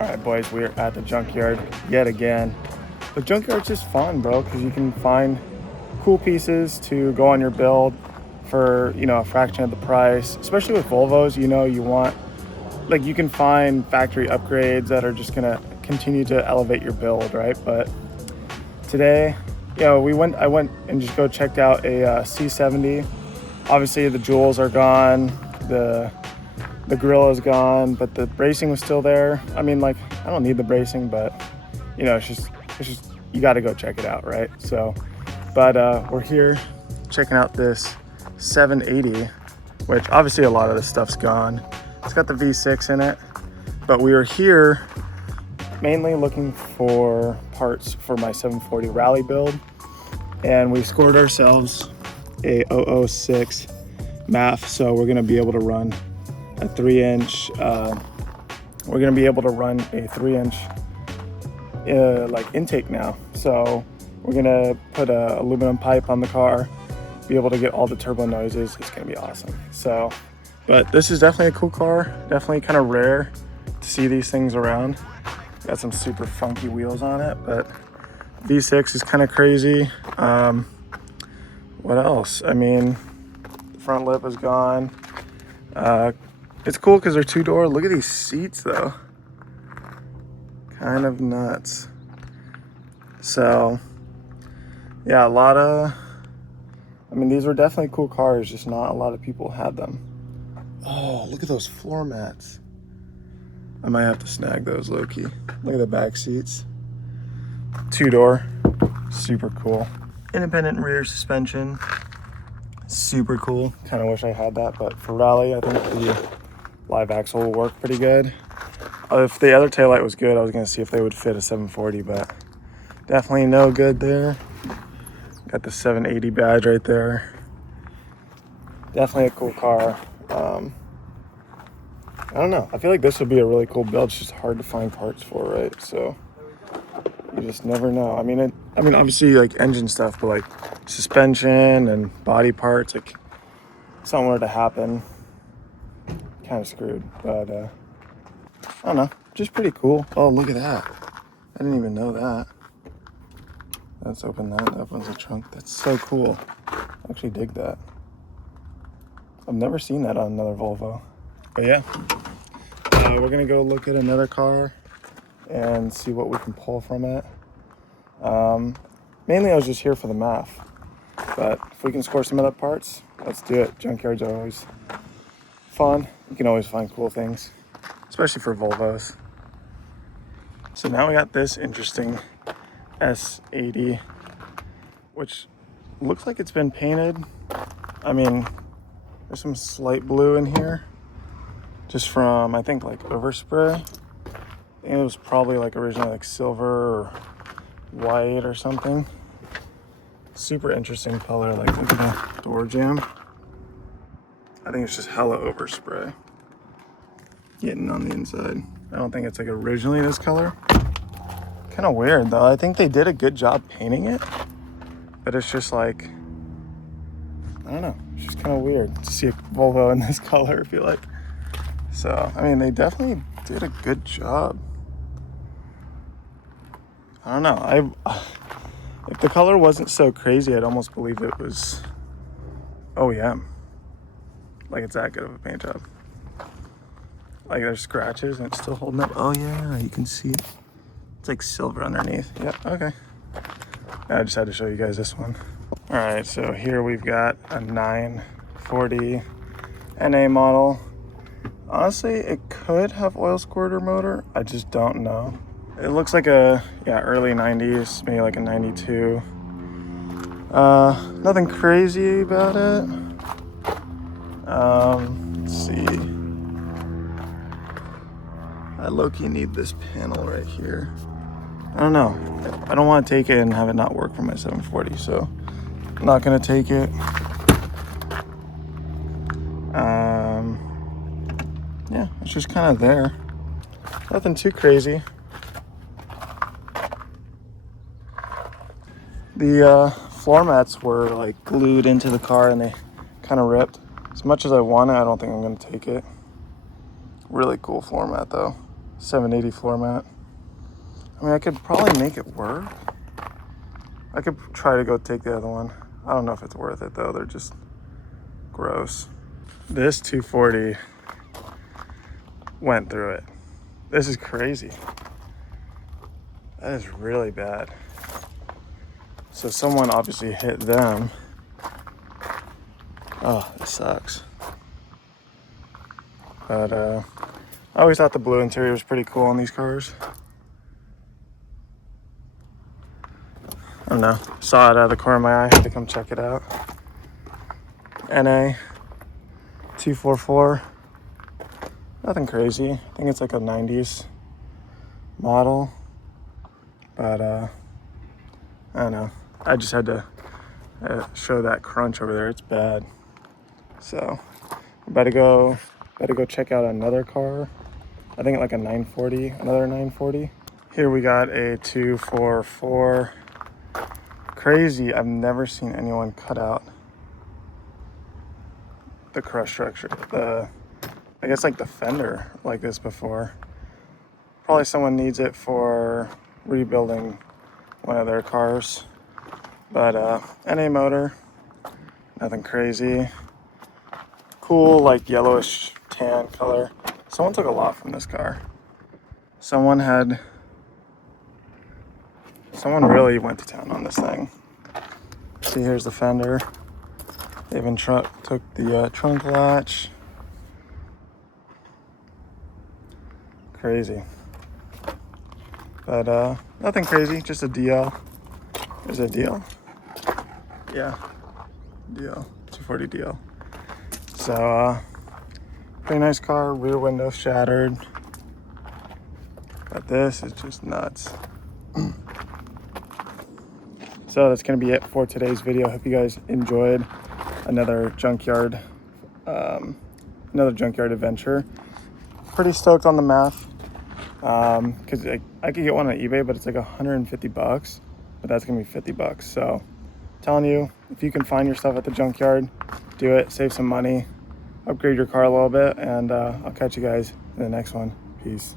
All right, boys, we're at the junkyard yet again. The junkyard's just fun, bro, because you can find cool pieces to go on your build for, a fraction of the price. Especially with Volvos, you want, like, you can find factory upgrades that are just gonna continue to elevate your build, right? But today, I went and just checked out a C70. Obviously, the jewels are gone, the grill is gone, but the bracing was still there. I mean, like, I don't need the bracing, but it's just you got to go check it out, right? So, but we're here checking out this 780, which obviously a lot of this stuff's gone. It's got the V6 in it, but we were here mainly looking for parts for my 740 rally build, and we scored ourselves a 006 MAF, so we're gonna be able to run a 3-inch. We're gonna be able to run a 3-inch like intake now. So we're gonna put a aluminum pipe on the car, be able to get all the turbo noises. It's gonna be awesome. So, but this is definitely a cool car. Definitely kind of rare to see these things around. Got some super funky wheels on it, but V6 is kind of crazy. What else? I mean, the front lip is gone. It's cool because they're 2-door. Look at these seats though. Kind of nuts. So, yeah, these were definitely cool cars, just not a lot of people had them. Oh, look at those floor mats. I might have to snag those low-key. Look at the back seats. 2-door, super cool. Independent rear suspension, super cool. Kind of wish I had that, but for rally, I think the live axle will work pretty good. If the other taillight was good, I was gonna see if they would fit a 740, but definitely no good there. Got the 780 badge right there. Definitely a cool car. I don't know. I feel like this would be a really cool build. It's just hard to find parts for, right? So you just never know. I mean, obviously like engine stuff, but like suspension and body parts, like something were to happen, kind of screwed. But I don't know, just pretty cool. Oh, look at that. I didn't even know that. Let's open that. That one's a trunk. That's so cool. I actually dig that. I've never seen that on another Volvo. But yeah, we're gonna go look at another car and see what we can pull from it. Mainly I was just here for the MAF, but if we can score some other parts, let's do it. Junkyards are always fun. You can always find cool things, especially for Volvos. So now we got this interesting S80, which looks like it's been painted. I mean, there's some slight blue in here, just from, I think, like overspray. It was probably like originally like silver or white or something. Super interesting color. Like, look at the door jamb. I think it's just hella overspray getting on the inside. I don't think it's like originally this color. Kind of weird though. I think they did a good job painting it, but it's just like, I don't know. It's just kind of weird to see a Volvo in this color, I feel like. So, I mean, they definitely did a good job. I don't know. If the color wasn't so crazy, I'd almost believe it was OEM. Like, it's that good of a paint job. Like, there's scratches and it's still holding up. Oh yeah, you can see it. It's like silver underneath. Yeah, okay. I just had to show you guys this one. All right, so here we've got a 940 NA model. Honestly, it could have oil squirter motor. I just don't know. It looks like a, early 90s, maybe like a 92. Nothing crazy about it. Let's see. I low-key need this panel right here. I don't know. I don't want to take it and have it not work for my 740, so I'm not gonna take it. Yeah, it's just kind of there. Nothing too crazy. The floor mats were like glued into the car and they kind of ripped. As much as I want it, I don't think I'm gonna take it. Really cool floor mat though. 780 floor mat. I mean, I could probably make it work. I could try to go take the other one. I don't know if it's worth it though. They're just gross. This 240 went through it. This is crazy. That is really bad. So someone obviously hit them. Oh, it sucks. But I always thought the blue interior was pretty cool on these cars. I don't know. Saw it out of the corner of my eye. Had to come check it out. NA 244. Nothing crazy. I think it's like a 90s model. But I don't know. I just had to show that crunch over there. It's bad. So better go check out another car. I think like a 940, another 940. Here we got a 244. Crazy. I've never seen anyone cut out the crush structure. I guess like the fender like this before. Probably someone needs it for rebuilding one of their cars. But NA motor, nothing crazy. Cool, like yellowish tan color. Someone took a lot from this car. Someone really went to town on this thing. See, here's the fender. They even took the trunk latch. Crazy. But nothing crazy, just a DL. Is it a DL? Yeah, DL, 240 DL. So, pretty nice car, rear window shattered. But this is just nuts. So that's gonna be it for today's video. Hope you guys enjoyed another junkyard adventure. Pretty stoked on the math. Because I could get one on eBay, but it's like $150, but that's gonna be $50. So telling you, if you can find your stuff at the junkyard, do it, save some money, upgrade your car a little bit, and I'll catch you guys in the next one. Peace.